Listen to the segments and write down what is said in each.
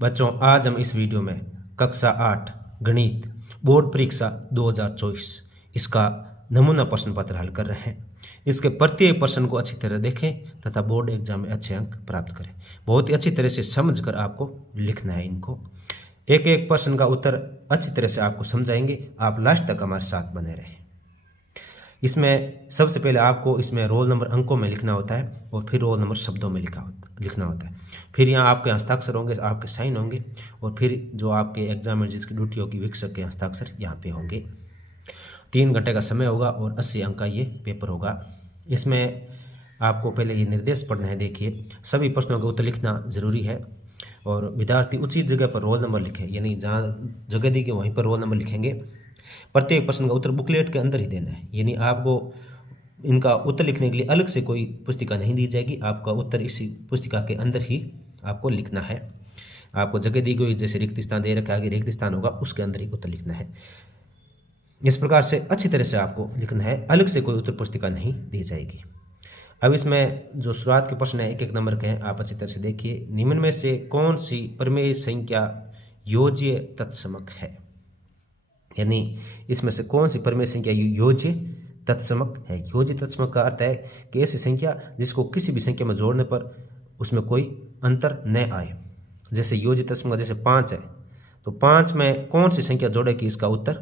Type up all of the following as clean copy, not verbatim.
बच्चों, आज हम इस वीडियो में कक्षा 8 गणित बोर्ड परीक्षा 2024 इसका नमूना प्रश्न पत्र हल कर रहे हैं। इसके प्रत्येक प्रश्न को अच्छी तरह देखें तथा बोर्ड एग्जाम में अच्छे अंक प्राप्त करें। बहुत ही अच्छी तरह से समझकर आपको लिखना है। इनको एक एक प्रश्न का उत्तर अच्छी तरह से आपको समझाएंगे। आप लास्ट तक हमारे साथ बने रहें। इसमें सबसे पहले आपको इसमें रोल नंबर अंकों में लिखना होता है और फिर रोल नंबर शब्दों में लिखना होता है। फिर यहाँ आपके हस्ताक्षर होंगे, आपके साइन होंगे और फिर जो आपके एग्जामिनर जिसकी ड्यूटी होगी वीक्षक के हस्ताक्षर यहाँ पे होंगे। 3 घंटे का समय होगा और 80 अंक का ये पेपर होगा। इसमें आपको पहले ये निर्देश पढ़ना है। देखिए, सभी प्रश्नों का उत्तर लिखना जरूरी है और विद्यार्थी उचित जगह पर रोल नंबर लिखे, यानी जहाँ जगह दी गई वहीं पर रोल नंबर लिखेंगे। प्रत्येक प्रश्न का उत्तर बुकलेट के अंदर ही देना है, यानी आपको इनका उत्तर लिखने के लिए अलग से कोई पुस्तिका नहीं दी जाएगी। आपका उत्तर इसी पुस्तिका के अंदर ही आपको लिखना है। आपको जगह दी गई, जैसे रिक्त स्थान दे रखा है, आगे रिक्त स्थान होगा उसके अंदर ही उत्तर लिखना है। इस प्रकार से अच्छी तरह से आपको लिखना है, अलग से कोई उत्तर पुस्तिका नहीं दी जाएगी। अब इसमें जो शुरुआत के प्रश्न है 1-1 नंबर के हैं, आप अच्छी तरह से देखिए। निम्न में से कौन सी प्रमेय संख्या योज्य तत्समक है, यानी इसमें से कौन सी प्रमेय संख्या योज्य तत्समक है। योज्य तत्समक का अर्थ है कि ऐसी संख्या जिसको किसी भी संख्या में जोड़ने पर उसमें कोई अंतर न आए। जैसे योज्य तत्समक जैसे 5 है, तो 5 में कौन सी संख्या जोड़े कि इसका उत्तर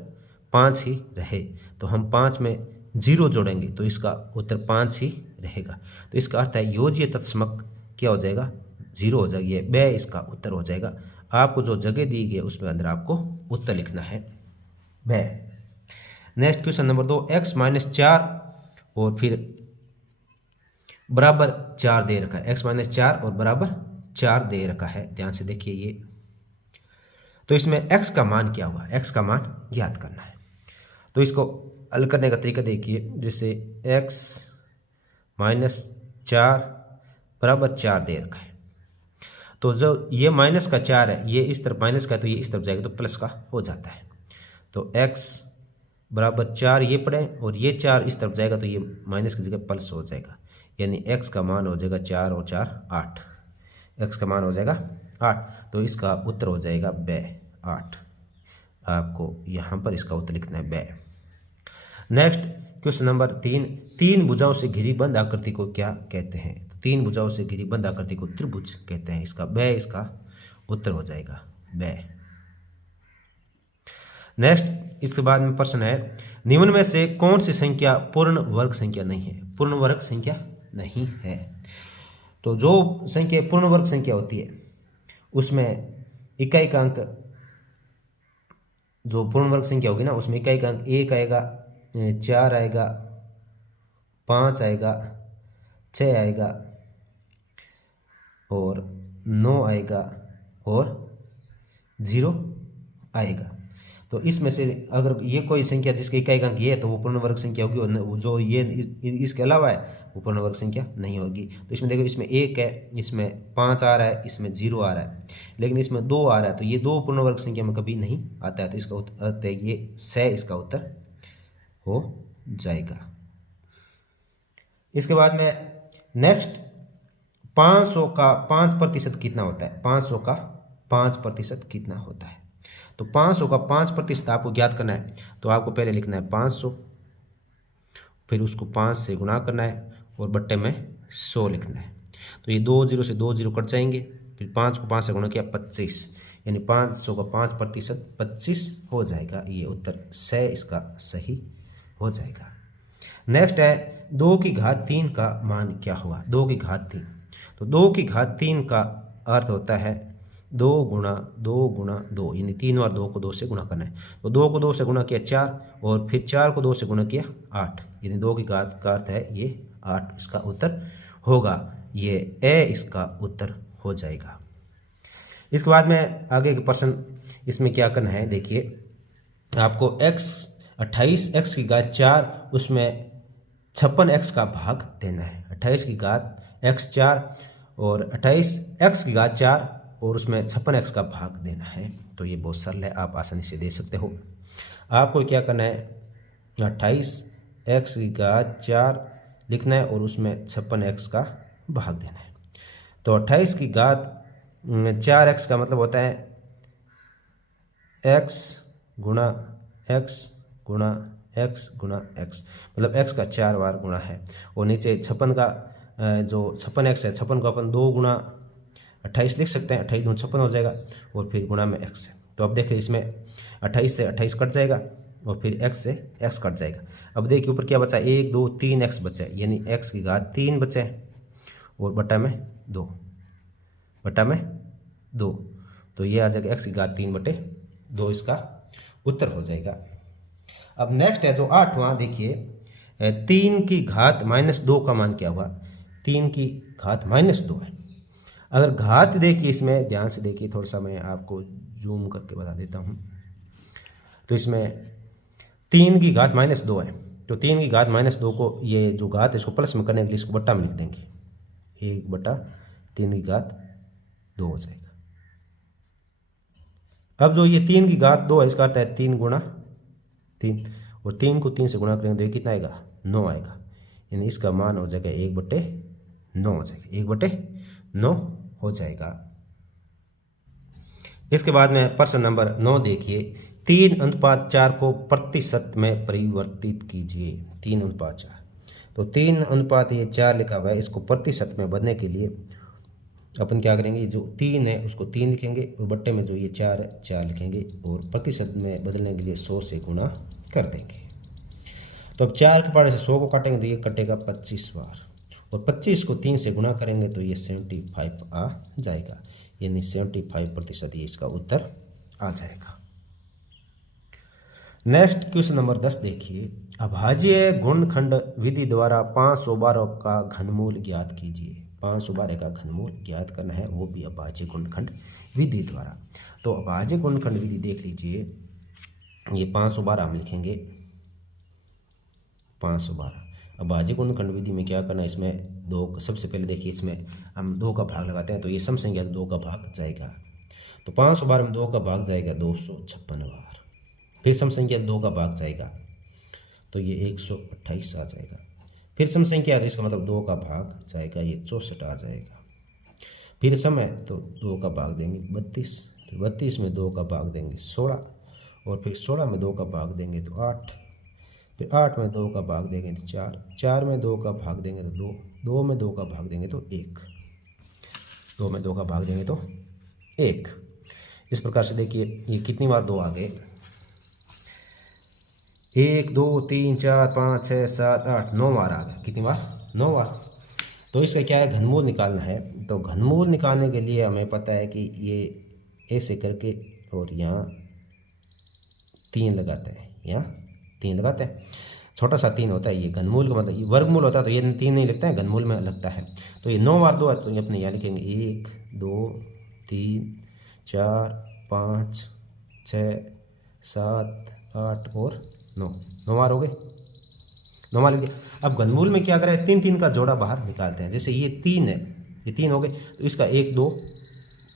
5 ही रहे। तो हम 5 में 0 जोड़ेंगे तो इसका उत्तर 5 ही रहेगा। तो इसका अर्थ है योज्य तत्समक क्या हो जाएगा, 0 हो जाएगी। ब इसका उत्तर हो जाएगा। आपको जो जगह दी गई है उसमें अंदर आपको उत्तर लिखना है ब। नेक्स्ट क्वेश्चन नंबर 2, x-4 और फिर बराबर 4 दे रखा है। x-4 और बराबर 4 दे रखा है, ध्यान से देखिए ये। तो इसमें x का मान क्या हुआ, x का मान ज्ञात करना है। तो इसको हल करने का तरीका देखिए। जैसे x-4 बराबर 4 दे रखा है, तो जो ये माइनस का 4 है, ये इस तरफ माइनस का है तो ये इस तरफ जाएगा तो प्लस का हो जाता है। तो x बराबर 4 ये पढ़ें और ये 4 इस तरफ जाएगा तो ये माइनस की जगह प्लस हो जाएगा, यानी x का मान हो जाएगा 4 और 4 8। x का मान हो जाएगा 8, तो इसका उत्तर हो जाएगा ब 8। आपको यहाँ पर इसका उत्तर लिखना है ब। नेक्स्ट क्वेश्चन नंबर 3, 3 भुजाओं से घिरी बंद आकृति को क्या कहते हैं। तो 3 भुजाओं से घिरी बंद आकृति को त्रिभुज कहते हैं। इसका ब इसका उत्तर हो जाएगा ब। नेक्स्ट इसके बाद में प्रश्न है, निम्न में से कौन सी संख्या पूर्ण वर्ग संख्या नहीं है। पूर्ण वर्ग संख्या नहीं है। तो जो संख्या पूर्ण वर्ग संख्या होती है उसमें इकाई का अंक, जो पूर्ण वर्ग संख्या होगी ना उसमें इकाई का अंक 1 आएगा, 4 आएगा, 5 आएगा, 6 आएगा और 9 आएगा और 0 आएगा। तो इसमें से अगर ये कोई संख्या जिसकी इकाई का अंक ये है तो वो पूर्ण वर्ग संख्या होगी, और जो ये इसके अलावा है वो पूर्ण वर्ग संख्या नहीं होगी। तो इसमें देखो, इसमें 1 है, इसमें 5 आ रहा है, इसमें 0 आ रहा है, लेकिन इसमें 2 आ रहा है, तो ये 2 पूर्ण वर्ग संख्या में कभी नहीं आता है। तो इसका उत्तर ये 6 इसका उत्तर हो जाएगा। इसके बाद में नेक्स्ट 500 का 5% कितना होता है। 500 का 5% कितना होता है। तो 500 का 5% आपको ज्ञात करना है। तो आपको पहले लिखना है 500, फिर उसको 5 से गुणा करना है और बट्टे में 100 लिखना है। तो ये 2 0 से 2 0 कट जाएंगे, फिर 5 को 5 से गुणा किया 25, यानी 500 का 5% 25 हो जाएगा। ये उत्तर 6 इसका सही हो जाएगा। नेक्स्ट है 2 की घात 3 का मान क्या हुआ। 2 की घात 3, तो 2 की घात 3 का अर्थ होता है 2 गुणा 2 गुणा 2, यानी 3 बार 2 को 2 से गुणा करना है। तो 2 को 2 से गुणा किया 4 और फिर 4 को 2 से गुणा किया 8, यानी 2 की घात का अर्थ है ये 8 इसका उत्तर होगा। ये ए इसका उत्तर हो जाएगा। इसके बाद में आगे के प्रश्न इसमें क्या करना है, देखिए आपको 28 x की घात 4 उसमें 56 x का भाग देना है। 28 की घात x 4 और 28 x की घात 4 और उसमें 56 x का भाग देना है। तो ये बहुत सरल है, आप आसानी से दे सकते हो। आपको क्या करना है, 28 x की घात 4 लिखना है और उसमें 56 x का भाग देना है। तो 28 की घात 4x का मतलब होता है x गुणा x गुणा x गुणा x, मतलब x का 4 बार गुणा है। और नीचे 56 का जो 56x है, 56 को अपन 2 गुणा 28 लिख सकते हैं, 28 दूनी 56 हो जाएगा, और फिर गुणा में x है। तो अब देखिए इसमें 28 से 28 कट जाएगा और फिर x से x कट जाएगा। अब देखिए ऊपर क्या बचा, 1 2 3 x बचा है, यानी x की घात 3 बचे है और बटा में 2, बटा में 2, तो ये आ जाएगा x की घात 3 बटे 2, इसका उत्तर हो जाएगा। अब नेक्स्ट है जो 8वां, देखिए 3 की घात -2 का मान क्या होगा। 3 की घात -2 है। अगर घात देखिए इसमें ध्यान से देखिए, थोड़ा सा मैं आपको जूम करके बता देता हूँ। तो इसमें 3 की घात -2 है, तो 3 की घात -2 को, ये जो घात है इसको प्लस में करने के लिए इसको बट्टा में लिख देंगे, 1 बटा 3 की घात 2 हो जाएगा। अब जो ये 3 की घात 2 है, इसका अर्थ है 3 गुणा 3, और 3 को 3 से गुणा करेंगे तो ये कितना आएगा, 9 आएगा, यानी इसका मान हो जाएगा 1/9 हो जाएगा, 1/9 हो जाएगा। इसके बाद में प्रश्न नंबर 9 देखिए, 3:4 को प्रतिशत में परिवर्तित कीजिए। 3:4, तो 3 ये 4 लिखा हुआ है, इसको प्रतिशत में बदलने के लिए अपन क्या करेंगे, जो 3 है उसको 3 लिखेंगे और बट्टे में जो ये 4 है 4 लिखेंगे, और प्रतिशत में बदलने के लिए 100 से गुणा कर देंगे। तो अब 4 के पारे से 100 को काटेंगे तो ये कटेगा 25 बार, और 25 को 3 से गुणा करेंगे तो ये 75 आ जाएगा, यानी 75% ये इसका उत्तर आ जाएगा। नेक्स्ट क्वेश्चन नंबर 10 देखिए, अभाज्य गुणनखंड विधि द्वारा 512 का घनमूल ज्ञात कीजिए। 512 का घनमूल ज्ञात करना है, वो भी अभाज्य गुणनखंड विधि द्वारा। तो अभाज्य गुणनखंड विधि देख लीजिए, ये 512 हम लिखेंगे 512। अभाज्य गुणनखंड विधि में क्या करना है, इसमें 2, सबसे पहले देखिए इसमें हम 2 का भाग लगाते हैं, तो ये सम संख्या 2 का भाग जाएगा, तो 512 में 2 का भाग जाएगा 256 बार। फिर सम संख्या 2 का भाग जाएगा तो ये 128 आ जाएगा। फिर सम संख्या, तो इसका मतलब 2 का भाग जाएगा, ये 64 आ जाएगा। फिर समय, तो 2 का भाग देंगे 32, फिर 32 में 2 का भाग देंगे 16, और फिर 16 में 2 का भाग देंगे तो 8, फिर 8 में 2 का भाग देंगे तो 4, 4 में 2 का भाग देंगे तो 2, 2 में 2 का भाग देंगे तो 1, 2 में 2 का भाग देंगे तो 1। इस प्रकार से देखिए ये कितनी बार 2 आ गए, 1 2 3 4 5 6 7 8 9 बार आ गए। कितनी बार, 9 बार। तो इसका क्या है, घनमूल निकालना है। तो घनमूल निकालने के लिए हमें पता है कि ये ऐसे करके और यहाँ 3 लगाते हैं, यहाँ 3 लगाते हैं, छोटा सा 3 होता है, ये घनमूल का मतलब, ये वर्गमूल होता है तो ये 3 नहीं लगता है, घनमूल में लगता है। तो ये 9 बार 2 है, तो ये अपने यहाँ लिखेंगे 1 2 3 4 5 6 7 8 और 9, 9 बार हो गए, 9 बार लिख दिया। अब घनमूल में क्या करें, 3 3 का जोड़ा बाहर निकालते हैं। जैसे ये 3 है, ये 3 हो गए, तो इसका 1 2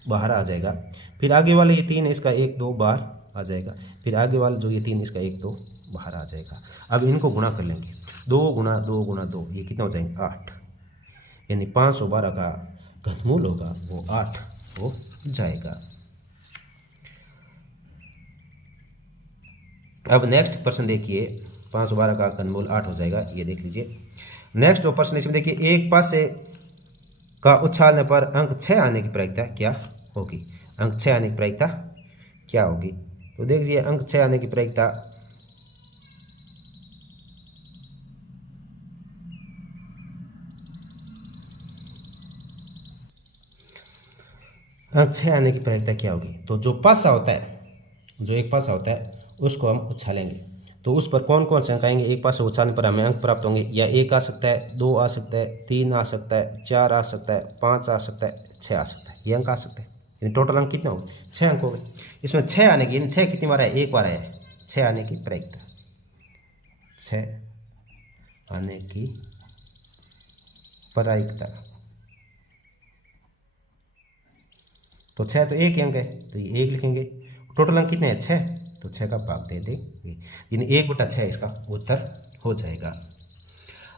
बाहर आ जाएगा। फिर आगे वाले ये 3 है, इसका 1 2 बाहर आ जाएगा। फिर आगे वाले जो ये 3, इसका 1 2 बाहर आ जाएगा। अब इनको गुणा कर लेंगे, 2 गुणा 2 गुणा 2, ये कितना हो जाएंगे 8, यानी 512 का घनमूल होगा वो 8 हो जाएगा। अब नेक्स्ट प्रश्न देखिए, 512 का घनमूल 8 हो जाएगा, ये देख लीजिए। नेक्स्ट जो प्रश्न इसमें देखिए, एक पासे का उछालने पर अंक 6 आने की प्रायिकता क्या होगी। अंक 6 आने की प्रायिकता क्या होगी, तो देख लीजिए अंक 6 आने की प्रायिकता अंक 6 आने की प्रायिकता क्या होगी। तो जो पासा होता है, जो एक पासा होता है उसको हम उछालेंगे, तो उस पर कौन कौन से अंक आएंगे। एक पासे उछालने पर हमें अंक प्राप्त होंगे, या 1 आ सकता है, 2 आ सकता है, 3 आ सकता है, 4 आ सकता है, 5 आ सकता है, 6 आ सकता है, ये अंक आ सकते हैं। यानी टोटल अंक कितने हो गए, 6 अंक हो गए। इसमें 6 आने की, यानी 6 कितनी बार है, 1 बार है 6 आने की प्रायिकता, 6 आने की प्रायिकता। तो 6 तो 1 अंक है, तो ये 1 लिखेंगे। टोटल अंक कितने हैं, 6, तो 6 का भाग दे देंगे, यानी 1/6 इसका उत्तर हो जाएगा।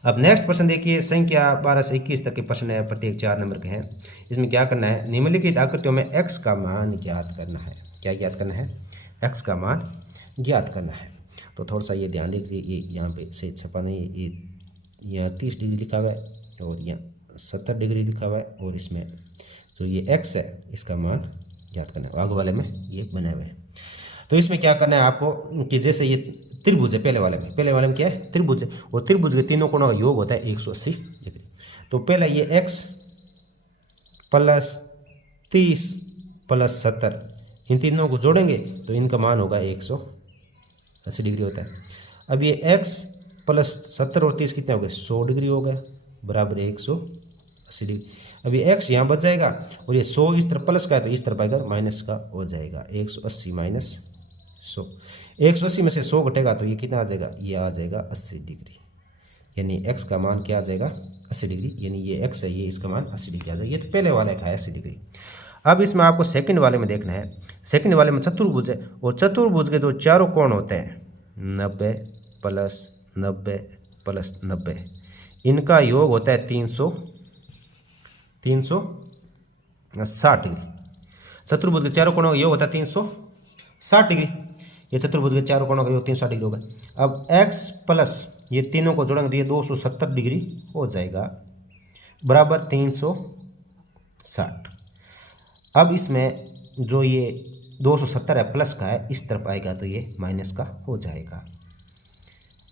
अब नेक्स्ट प्रश्न देखिए, संख्या 12 से 21 तक के प्रश्न है, प्रत्येक 4 नंबर के हैं। इसमें क्या करना है, निम्नलिखित आकृतियों में x का मान ज्ञात करना है। क्या ज्ञात करना है, x का मान ज्ञात करना है। तो थोड़ा सा ये ध्यान दीजिए, ये यहाँ पे से छपा नहीं, ये यहाँ 30 डिग्री लिखा हुआ है और यहाँ 70 डिग्री लिखा हुआ है, और इसमें जो ये x है इसका मान ज्ञात करना है। आगे वाले में ये बने हुए हैं। तो इसमें क्या करना है आपको कि जैसे ये त्रिभुज है, पहले वाले में क्या है, त्रिभुज है, और त्रिभुज के तीनों कोणों का योग होता है 180 डिग्री। तो पहले ये x प्लस 30 प्लस 70, इन तीनों को जोड़ेंगे तो इनका मान होगा 180 डिग्री होता है। अब ये x प्लस 70 और 30 कितने हो गए, 100 डिग्री हो गए, बराबर 180 डिग्री। अब ये x यहाँ बच जाएगा, और ये 100 इस तरफ प्लस का है तो इस तरफ आएगा माइनस का हो जाएगा, 180 माइनस 100। 180 में से 100 घटेगा तो ये कितना आ जाएगा, ये आ जाएगा 80 डिग्री। यानी x का मान क्या आ जाएगा, 80 डिग्री। यानी ये x है, ये इसका मान 80 डिग्री आ जाएगा। ये तो पहले वाले का है 80 डिग्री। अब इसमें आपको सेकंड वाले में देखना है। सेकंड वाले में चतुर्भुज है, और चतुर्भुज के जो चारों कोण होते हैं 90 प्लस 90 प्लस 90, इनका योग होता है 360 डिग्री। चतुर्भुज के चारों कोणों का योग होता है 360 डिग्री। ये चतुर्भुज के चारों कोणों का योग 360 डिग्री होगा। अब x प्लस ये तीनों को जोड़ेंगे तो ये 270 डिग्री हो जाएगा, बराबर 360। अब इसमें जो ये 270 है प्लस का है, इस तरफ आएगा तो ये माइनस का हो जाएगा।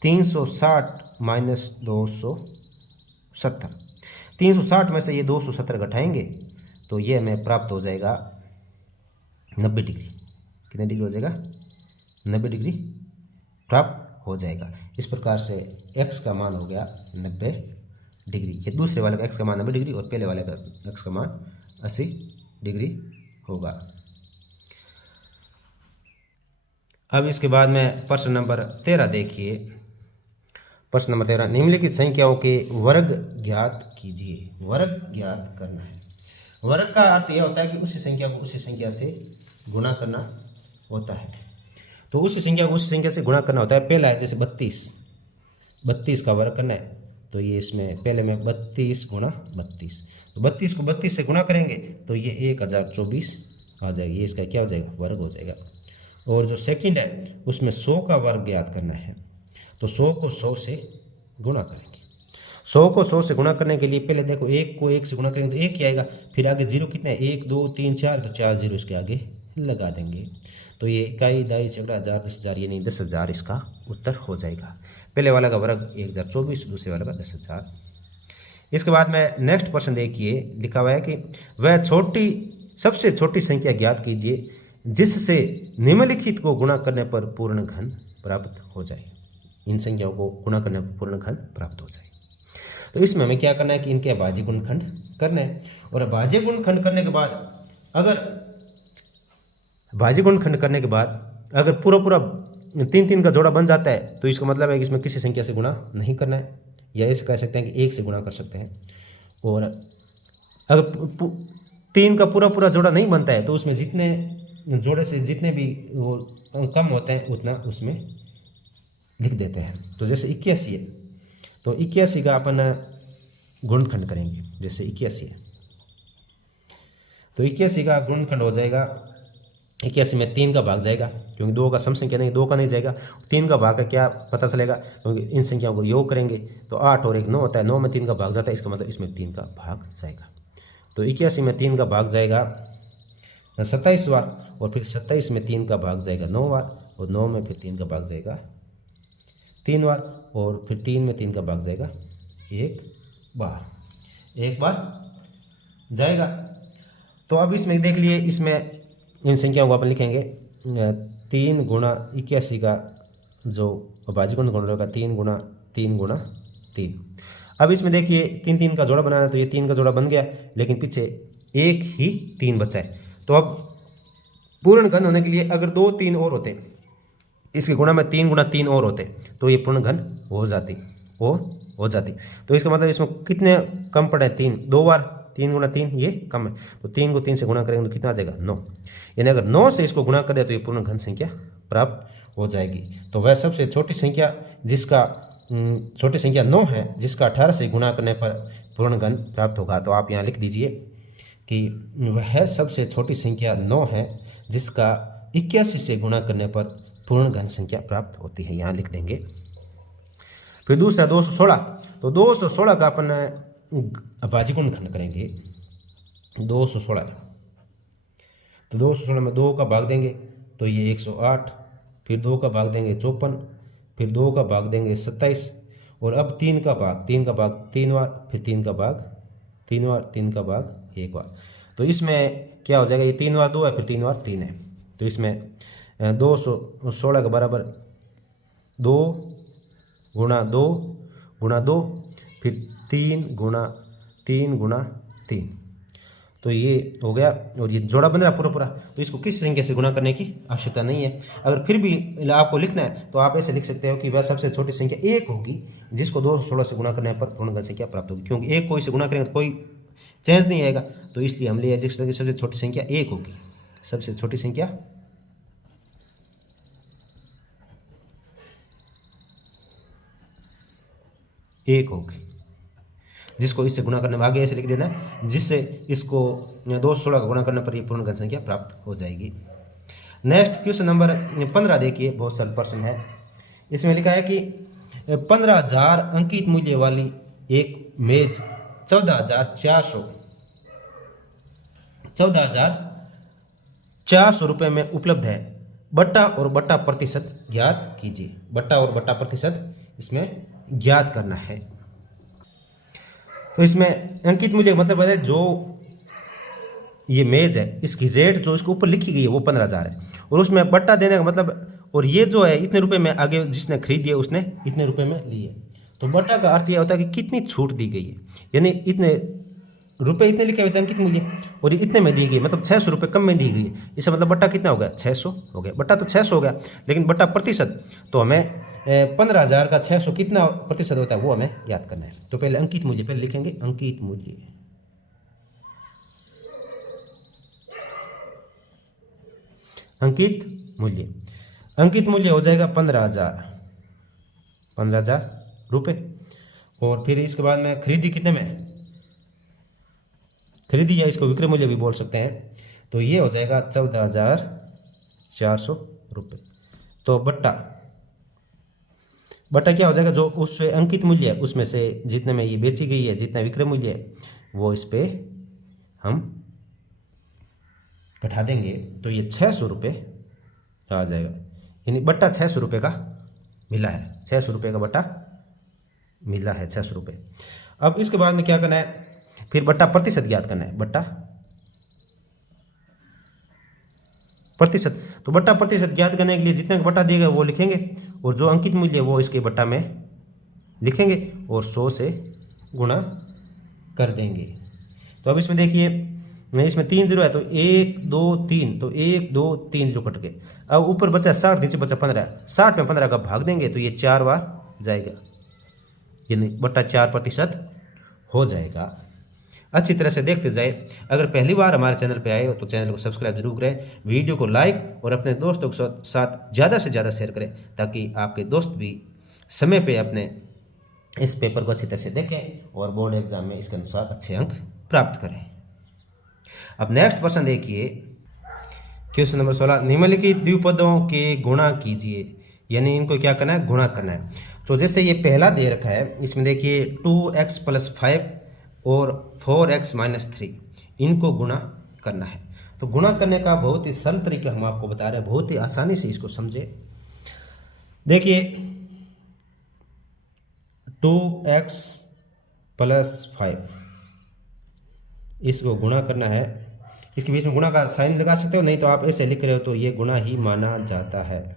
360 माइनस 270, 360 में से ये 270 घटाएंगे तो ये हमें प्राप्त हो जाएगा 90 डिग्री। कितने डिग्री हो जाएगा, 90 डिग्री प्राप्त हो जाएगा। इस प्रकार से x का मान हो गया 90 डिग्री। ये दूसरे वाले का x का मान 90 डिग्री और पहले वाले का x का मान 80 डिग्री होगा। अब इसके बाद में प्रश्न नंबर 13 देखिए। प्रश्न नंबर 13, निम्नलिखित संख्याओं के वर्ग ज्ञात कीजिए। वर्ग ज्ञात करना है। वर्ग का अर्थ यह होता है कि उसी संख्या को उसी संख्या से गुणा करना होता है। तो उसी संख्या को उसी संख्या से गुणा करना होता है। पहला है जैसे 32 का वर्ग करना है, तो ये इसमें पहले में 32 गुणा 32, तो 32 को 32 से गुणा करेंगे तो ये 1024 आ जाएगी। ये इसका क्या हो जाएगा, वर्ग हो जाएगा। और जो सेकंड है उसमें 100 का वर्ग ज्ञात करना है, तो 100 को 100 से गुणा करेंगे। 100 को 100 से गुणा करने के लिए पहले देखो 1 को 1 से गुणा करेंगे तो 1 ही आएगा, फिर आगे जीरो कितने हैं, 1 2 3 4, तो 4 जीरो इसके आगे लगा देंगे। तो ये इकाई दाई चौड़ा 1000 10,000 यानी 10,000 इसका उत्तर हो जाएगा। पहले वाला का वर्ग 1024, दूसरे वाला का 10,000। इसके बाद में नेक्स्ट प्रश्न देखिए, लिखा हुआ है कि वह सबसे छोटी संख्या ज्ञात कीजिए जिससे निम्नलिखित को गुणा करने पर पूर्ण घन प्राप्त हो जाए। इन संख्याओं को गुणा करने पर पूर्ण घन प्राप्त हो जाए। तो इसमें हमें क्या करना है कि इनके अभाज्य गुणनखंड करना है, और अभाज्य गुणनखंड करने के बाद अगर पूरा 3 का जोड़ा बन जाता है तो इसका मतलब है कि इसमें किसी संख्या से गुणा नहीं करना है, या ऐसे कह सकते हैं कि 1 से गुणा कर सकते हैं। और अगर 3 का पूरा जोड़ा नहीं बनता है तो उसमें जितने जोड़े से जितने भी वो कम होते हैं उतना उसमें लिख देते हैं। तो जैसे 81 है तो 81 का अपन गुणनखंड करेंगे। जैसे 81 है तो 81 का गुणनखंड हो जाएगा, 81 में 3 का भाग जाएगा, क्योंकि 2 का सम संख्या नहीं, 2 का नहीं जाएगा। 3 का भाग का क्या पता चलेगा, क्योंकि इन संख्याओं को योग करेंगे तो 8 और 1 9 होता है, 9 में 3 का भाग जाता है, इसका मतलब इसमें 3 का भाग जाएगा। तो 81 में 3 का भाग जाएगा 27 बार, और फिर 27 में 3 का भाग जाएगा 9 बार, और 9 में फिर 3 का भाग जाएगा 3 बार, और फिर 3 में 3 का भाग जाएगा 1 बार जाएगा। तो अब इसमें देख लिए, इसमें इन संख्याओं को अपन लिखेंगे 3 गुणा 81 का जो अभाज्य गुणनखंड होगा 3 गुणा 3। अब इसमें देखिए 3 का जोड़ा बनाना है, तो ये 3 का जोड़ा बन गया, लेकिन पीछे एक ही 3 बचा है। तो अब पूर्ण घन होने के लिए अगर 2 3 और होते, इसके गुणा में 3 गुणा 3 और होते तो ये पूर्ण घन हो जाती। तो इसका मतलब इसमें कितने कम पड़े, 3 2 बार, 3 गुणा 3 ये कम है, तो 3 को 3 से गुणा करेंगे तो कितना आ जाएगा 9। यानी अगर 9 से इसको गुणा कर दिया तो ये पूर्ण घन संख्या प्राप्त हो जाएगी। तो वह सबसे छोटी संख्या जिसका छोटी संख्या 9 है जिसका 18 से गुणा करने पर पूर्णगण प्राप्त होगा। तो आप यहाँ लिख दीजिए कि वह सबसे छोटी संख्या 9 है जिसका 81 से गुणा करने पर पूर्णगण संख्या प्राप्त होती है, यहाँ लिख देंगे। फिर दूसरा 216, तो 216 का अपन भाज्यगुण खंड करेंगे। 216, तो 216 में 2 का भाग देंगे तो ये 108, फिर 2 का भाग देंगे 54, फिर 2 का भाग देंगे 27, और अब 3 का भाग 3 बार, फिर 3 का भाग 3 बार, 3 का भाग 1 बार। तो इसमें क्या हो जाएगा, ये 3 बार 2 है, फिर 3 बार 3 है। तो इसमें 216 के बराबर 2 गुणा 2 गुणा 2, फिर 3 गुणा 3, तो ये हो गया। और ये जोड़ा बन रहा पूरा। तो इसको किसी संख्या से गुणा करने की आवश्यकता नहीं है। अगर फिर भी आपको लिखना है तो आप ऐसे लिख सकते हो कि वह सबसे छोटी संख्या 1 होगी जिसको 216 से गुणा करने पर पूर्णगण संख्या प्राप्त होगी, क्योंकि 1 को इससे गुणा करेंगे तो कोई चेंज नहीं आएगा। तो इसलिए हम लिख सकते हैं सबसे छोटी संख्या 1 होगी, सबसे छोटी संख्या 1 होगी जिसको इससे गुणा करने में, आगे ऐसे लिख देना है जिससे इसको 216 का गुणा करने पर ये पूर्णगण संख्या प्राप्त हो जाएगी। नेक्स्ट क्वेश्चन नंबर 15 देखिए, बहुत सरल प्रश्न है। इसमें लिखा है कि 15,000 अंकित मूल्य वाली एक मेज 14,400 रुपये में उपलब्ध है। बट्टा और बट्टा प्रतिशत ज्ञात कीजिए। बट्टा और बट्टा प्रतिशत इसमें ज्ञात करना है। तो इसमें अंकित मूल्य मतलब है जो ये मेज है इसकी रेट जो इसके ऊपर लिखी गई है वो 15,000 है, और उसमें बट्टा देने का मतलब, और ये जो है इतने रुपए में, आगे जिसने खरीदी है उसने इतने रुपए में लिए। तो बट्टा का अर्थ यह होता है कि कितनी छूट दी गई है, यानी इतने रुपए इतने लिखे हुए थे अंकित मूल्य और इतने में दी गई, मतलब 600 रुपये कम में दी गई है। इसका मतलब बट्टा कितना हो गया, 600 हो गया। बट्टा तो 600 हो गया, लेकिन बट्टा प्रतिशत तो हमें 15,000 का 600 कितना प्रतिशत होता है वो हमें ज्ञात करना है। तो पहले अंकित मूल्य, पहले लिखेंगे अंकित मूल्य। अंकित मूल्य हो जाएगा 15,000 रुपये। और फिर इसके बाद में खरीदी कितने में, खरीदी या इसको विक्रय मूल्य भी बोल सकते हैं, तो ये हो जाएगा 14,400 रुपये। तो बट्टा क्या हो जाएगा, जो उससे अंकित मूल्य है उसमें से जितने में ये बेची गई है, जितना विक्रय मूल्य है वो इस पे हम घटा देंगे, तो ये 600 रुपये आ जाएगा। यानी बट्टा 600 रुपये का मिला है, 600 रुपये का बट्टा मिला है, 600 रुपये। अब इसके बाद में क्या करना है, फिर बट्टा प्रतिशत ज्ञात करना है। बट्टा प्रतिशत, तो बट्टा प्रतिशत ज्ञात करने के लिए जितना बट्टा दिया गया वो लिखेंगे, और जो अंकित मूल्य है वो इसके बट्टा में लिखेंगे और 100 से गुणा कर देंगे। तो अब इसमें देखिए, इसमें 3 जीरो है तो 1 2 3, तो 1 2 3 जीरो कट गए। अब ऊपर बचा 60, नीचे बचा 15, 60 में 15 का भाग देंगे तो ये 4 बार जाएगा, यानी बट्टा 4% हो जाएगा। अच्छी तरह से देखते जाए। अगर पहली बार हमारे चैनल पे आए हो तो चैनल को सब्सक्राइब जरूर करें, वीडियो को लाइक और अपने दोस्तों के साथ ज़्यादा से ज़्यादा शेयर करें, ताकि आपके दोस्त भी समय पे अपने इस पेपर को अच्छी तरह से देखें और बोर्ड एग्जाम में इसके अनुसार अच्छे अंक प्राप्त करें। अब नेक्स्ट प्रश्न देखिए, क्वेश्चन नंबर 16, निम्नलिखित द्विपदों के गुणा कीजिए, यानी इनको क्या करना है, गुणा करना है। तो जैसे ये पहला दे रखा है, इसमें देखिए 2x + 5 और 4x - 3, इनको गुणा करना है। तो गुणा करने का बहुत ही सरल तरीका हम आपको बता रहे हैं, बहुत ही आसानी से इसको समझे। देखिए 2x + 5 इसको गुणा करना है, इसके बीच में गुणा का साइन लगा सकते हो, नहीं तो आप ऐसे लिख रहे हो तो ये गुणा ही माना जाता है।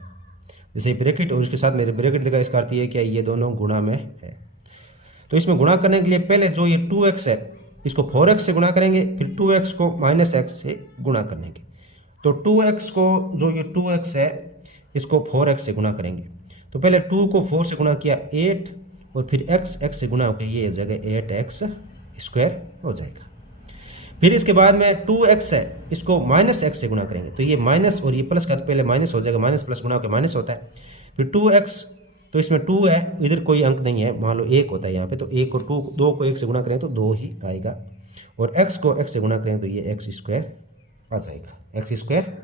जैसे ब्रैकेट और उसके साथ मेरे ब्रैकेट लगा, इसका अर्थ ये क्या, ये दोनों गुणा में है। तो इसमें गुणा करने के लिए पहले जो ये 2x है इसको 4x से गुणा करेंगे, फिर 2x को -x से गुणा करेंगे। तो 2x को, जो ये 2x है इसको 4x से गुणा करेंगे। तो पहले 2 को 4 से गुणा किया 8, और फिर x से गुणा होकर ये जगह 8x² हो जाएगा। फिर इसके बाद में 2x है इसको -x से गुणा करेंगे, तो ये माइनस और ये प्लस का, तो पहले माइनस हो जाएगा, माइनस प्लस गुणा होकर माइनस होता है। फिर 2x तो इसमें 2 है, इधर कोई अंक नहीं है, मान लो 1 होता है यहाँ पे, तो 1 को 2 को 1 से गुणा करें तो 2 ही आएगा, और x को x से गुणा करें तो ये x स्क्वायर आ जाएगा, x स्क्वायर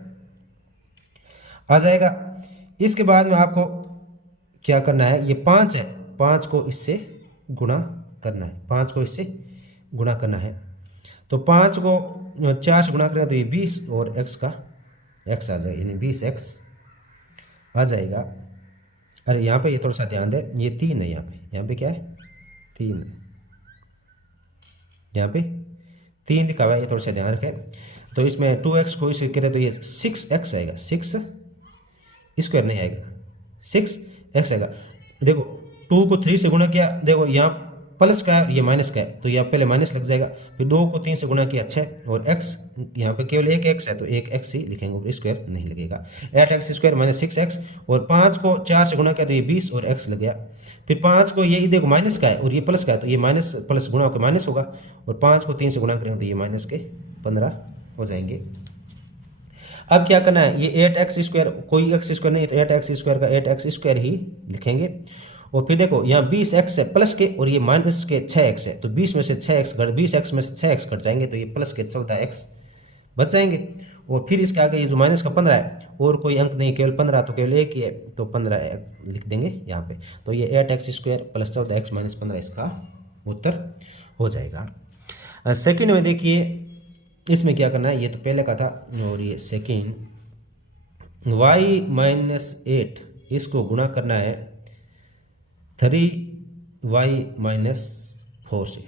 आ जाएगा। इसके बाद में आपको क्या करना है, ये 5 है, 5 को इससे गुणा करना है, 5 को इससे गुणा करना है, तो 5 को 4 से गुणा करें तो ये 20 और x का x आ जाएगा, यानी 20x आ जाएगा। अरे यहाँ पे ये थोड़ा सा ध्यान दें, ये 3 है, यहाँ पे क्या है, 3 है, यहाँ पे 3 लिखा हुआ है, ये थोड़ा सा ध्यान रखें। तो इसमें 2x को इसे करें तो ये 6x आएगा, 6 स्क्वायर नहीं आएगा, 6x आएगा। देखो 2 को 3 से गुणा किया, देखो यहाँ प्लस का है, ये माइनस का है, तो यहाँ पहले माइनस लग जाएगा, फिर 2 को 3 से गुणा किया 6, और x यहाँ पे केवल एक x है तो एक x ही लिखेंगे, ऊपर स्क्वायर नहीं लगेगा। 8x स्क्वायर माइनस 6x, और 5 को 4 से गुणा किया तो ये 20 और x लग गया। फिर 5 को ये देखो माइनस का है और ये प्लस का है, तो ये माइनस प्लस गुणा होकर माइनस होगा, और 5 को 3 से गुणा करें तो ये माइनस के 15 हो जाएंगे। अब क्या करना है, ये 8x स्क्वायर, कोई x स्क्वायर नहीं है तो 8x स्क्वायर का 8x स्क्वायर ही लिखेंगे, और फिर देखो यहाँ 20x है प्लस के, और ये माइनस के 6x है, तो 20 में से 6x घट 20x में से 6x घट जाएंगे, तो ये प्लस के 14x बच जाएंगे। और फिर इसके आगे ये जो माइनस का 15 है, और कोई अंक नहीं, केवल 15, तो केवल एक ही है, तो 15 लिख देंगे यहाँ पे, तो ये 8x square plus 14x minus 15 इसका उत्तर हो जाएगा। सेकेंड में देखिए, इसमें क्या करना है, ये तो पहले का था, और ये सेकेंड y माइनस 8 इसको गुणा करना है 3y माइनस 4 से,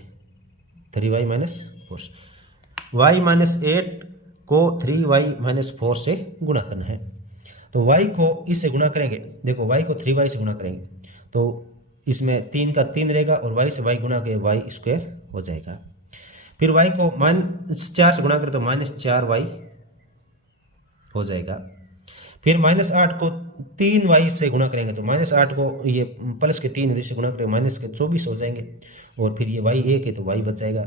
3y माइनस 4 से, y माइनस 8 को 3y माइनस 4 से गुणा करना है। तो y को इससे गुणा करेंगे, देखो y को 3y से गुणा करेंगे तो इसमें 3 का 3 रहेगा, और y से y गुणा के y स्क्वायर हो जाएगा। फिर y को -4 से गुणा करें तो -4y हो जाएगा। फिर -8 को 3y से गुणा करेंगे तो -8 को ये प्लस के 3 इधर से गुणा करेंगे माइनस के 24 हो जाएंगे, और फिर ये y 1 है तो y बच जाएगा।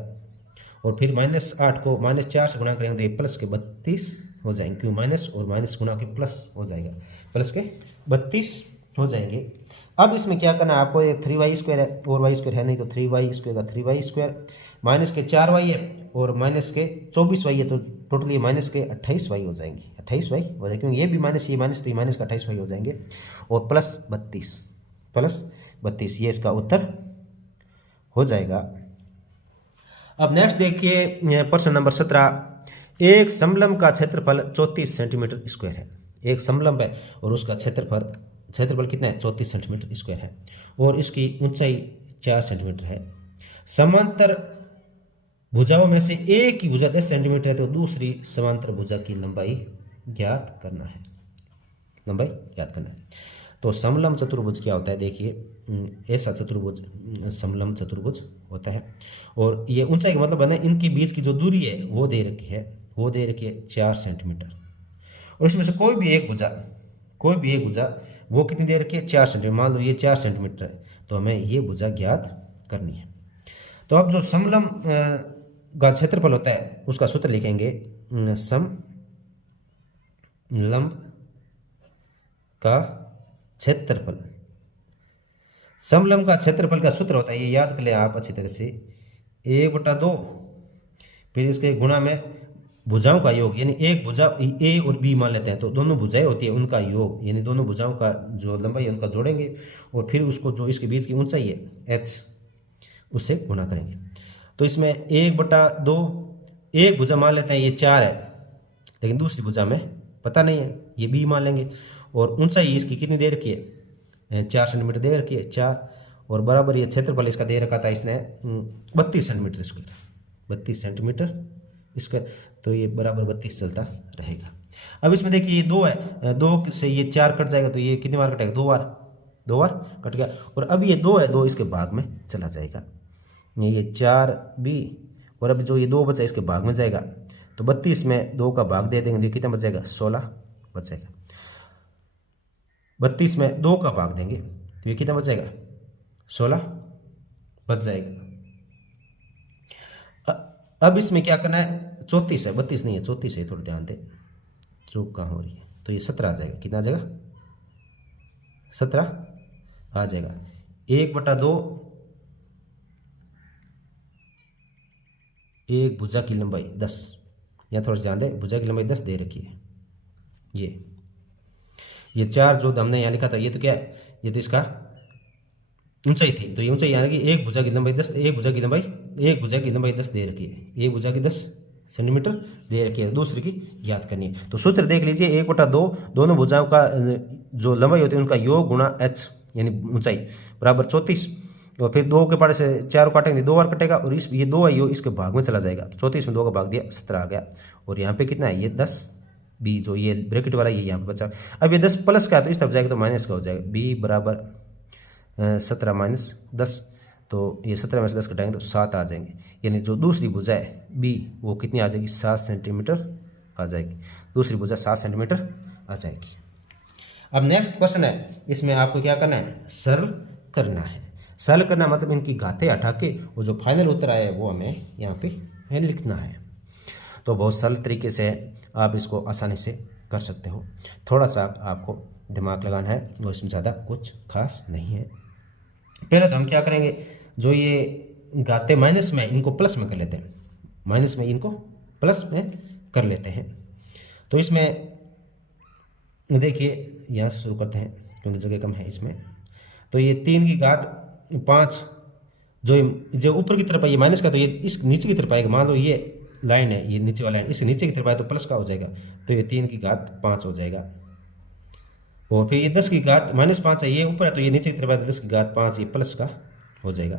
और फिर -8 को -4 से गुणा करेंगे तो ये प्लस के 32 हो जाएंगे, क्यों माइनस और माइनस गुणा के प्लस हो जाएगा, प्लस के 32 हो जाएंगे। अब इसमें क्या करना है आपको, ये 3y स्क्वायर है और y स्क्वायर है नहीं, तो 3y स्क्वायर का 3y स्क्वायर माइनस के 4y है और माइनस के 24y है, तो टोटल ये माइनस के 28y हो जाएंगे, 28y हो जाएगी, क्योंकि ये भी माइनस ये माइनस, तो ये माइनस का 28y हो जाएंगे, और प्लस 32 ये इसका उत्तर हो जाएगा। अब नेक्स्ट देखिए प्रश्न नंबर 17, एक समलंब का क्षेत्रफल 34 सेंटीमीटर स्क्वायर है। एक समलंब है और उसका क्षेत्रफल कितना है, 34 सेंटीमीटर स्क्वायर है, और इसकी ऊंचाई 4 सेंटीमीटर है। समांतर भुजाओं में से एक की भुजा 10 सेंटीमीटर है, तो दूसरी समांतर भुजा की लंबाई ज्ञात करना है, तो समलंब चतुर्भुज क्या होता है, देखिए ऐसा चतुर्भुज समलंब चतुर्भुज होता है, और ये ऊंचाई का मतलब है इनके बीच की जो दूरी है वो दे रखी है 4 सेंटीमीटर, और इसमें से कोई भी एक भुजा वो कितनी दे रखी है, 4 सेंटीमीटर। मान लो ये 4 सेंटीमीटर है, तो हमें ये भुजा ज्ञात करनी है। तो अब जो समलंब का क्षेत्रफल होता है उसका सूत्र लिखेंगे, समलंब का क्षेत्रफल, समलंब का क्षेत्रफल का सूत्र होता है, ये याद कर लें आप अच्छी तरह से, 1/2, फिर इसके गुणा में भुजाओं का योग, यानी एक भुजा ए और बी मान लेते हैं, तो दोनों भुजाएं होती है उनका योग, यानी दोनों भुजाओं का जो लंबाई है उनका जोड़ेंगे, और फिर उसको जो इसके बीच की ऊंचाई है h उससे गुणा करेंगे। तो इसमें 1/2, एक भुजा मान लेते हैं ये 4 है, लेकिन दूसरी भुजा में पता नहीं है, ये बी मान लेंगे, और ऊंचाई इसकी कितनी दे रखी है, 4 सेंटीमीटर दे रखी है, 4, और बराबर ये क्षेत्रफल इसका दे रखा था इसने 32 सेंटीमीटर स्क्वायर, 32 सेंटीमीटर स्क्वायर, तो ये बराबर 32 चलता रहेगा। अब इसमें देखिए ये 2 है, 2 से ये 4 कट जाएगा, तो ये कितनी बार कटेगा, 2 बार कट गया, और अब ये 2 है, 2 इसके भाग में चला जाएगा, ये 4 भी, और अब जो ये 2 बचा इसके भाग में जाएगा, तो 32 में 2 का भाग दे देंगे तो ये कितना बचेगा, 16 बचेगा। 32 में 2 का भाग देंगे तो ये कितना बचेगा, 16 बच जाएगा। अब इसमें क्या करना है, 34 है, 32 नहीं है, 34 है, थोड़ा ध्यान दें, चूक कहाँ हो रही है, तो ये 17 आ जाएगा, कितना आ जाएगा, 17 आ जाएगा 1/2, एक भुजा की लंबाई 10। यहाँ थोड़ा सा ध्यान दें, भुजा की लंबाई 10 दे रखी है। ये 4 जो हमने यहाँ लिखा था, ये तो क्या है, ये तो इसका ऊंचाई थी। तो ये ऊंचाई यानी कि एक भुजा की लंबाई 10, एक भुजा की लंबाई 10 दे रखी है। एक भुजा की 10 सेंटीमीटर दे रखी है, दूसरी की ज्ञात करनी है। तो सूत्र देख लीजिए, 1/2 दोनों भुजाओं का जो लंबाई होती है उनका योग गुणा h यानी ऊंचाई बराबर 34। और फिर 2 के पाड़े से 4 काटेंगे, 2 बार कटेगा और इस ये 2 है यो इसके भाग में चला जाएगा। 34 में 2 का भाग दिया 17 आ गया। और यहाँ पे कितना है, ये 10 बी जो ये ब्रैकेट वाला ये यहाँ पे बचा। अब ये 10 प्लस का है तो इस तरफ जाएगा तो माइनस का हो जाएगा। बी बराबर 17 माइनस 10, तो ये 17 में से 10 घटाएंगे तो 7 आ जाएंगे। यानी जो दूसरी भुजा है बी वो कितनी आ जाएगी, 7 सेंटीमीटर आ जाएगी। दूसरी भुजा 7 सेंटीमीटर आ जाएगी। अब नेक्स्ट क्वेश्चन है, इसमें आपको क्या करना है, सरल करना है। सरल करना मतलब इनकी घातें हटा के वो जो फाइनल उत्तर आया है वो हमें यहाँ पे लिखना है। तो बहुत सरल तरीके से आप इसको आसानी से कर सकते हो। थोड़ा सा आपको दिमाग लगाना है और इसमें ज़्यादा कुछ खास नहीं है। पहले तो हम क्या करेंगे, जो ये घाते माइनस में इनको प्लस में कर लेते हैं, माइनस में इनको प्लस में कर लेते हैं। तो इसमें देखिए यहाँ से शुरू करते हैं क्योंकि जगह कम है इसमें। तो ये 3 की घात 5 जो ऊपर की तरफ है ये माइनस का, तो ये इस नीचे की तरफ आएगा। मान लो ये लाइन है, ये नीचे वाला लाइन, इससे नीचे की तरफ आए तो प्लस का हो जाएगा, तो ये 3 की घात 5 हो जाएगा। और फिर ये 10 की घात -5 है, ये ऊपर है तो ये नीचे की तरफ आए तो 10 की घात 5 ये प्लस का हो जाएगा।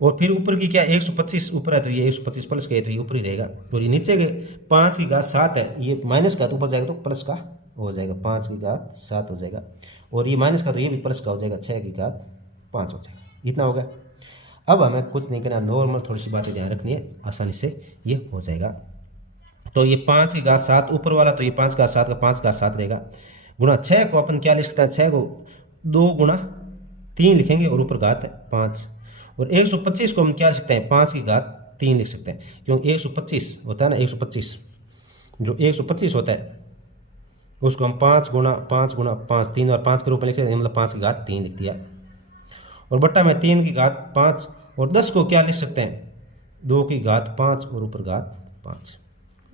और फिर ऊपर की क्या 125 ऊपर है तो ये 125 प्लस का है तो ये ऊपर ही रहेगा। और ये नीचे के 5 की घात 7 है, ये माइनस का तो ऊपर जाएगा तो प्लस का हो जाएगा, 5 की घात 7 हो जाएगा। और ये माइनस का तो ये भी प्लस का हो जाएगा, 6 की घात 5 हो जाएगा। इतना हो गया। अब हमें कुछ नहीं करना, नॉर्मल थोड़ी सी बातें ध्यान रखनी है, आसानी से ये हो जाएगा। तो ये 5 की घात 7 ऊपर वाला, तो ये 5 का 7 का 5 का 7 रहेगा, गुणा 6 को अपन क्या लिख सकते हैं, 6 को 2 गुणा 3 लिखेंगे और ऊपर घात 5। और 125 को हम क्या लिख सकते हैं, 5 की घात 3 लिख सकते हैं, क्योंकि 125 होता है ना, 125 जो 125 होता है उसको हम 5 गुणा 5 गुणा 5 3 और 5 के रूप में लिख सकते हैं, मतलब 5 की घात 3 लिख दिया। और बट्टा में 3 की घात 5। और 10 को क्या लिख सकते हैं, 2 की घात 5 और ऊपर घात 5।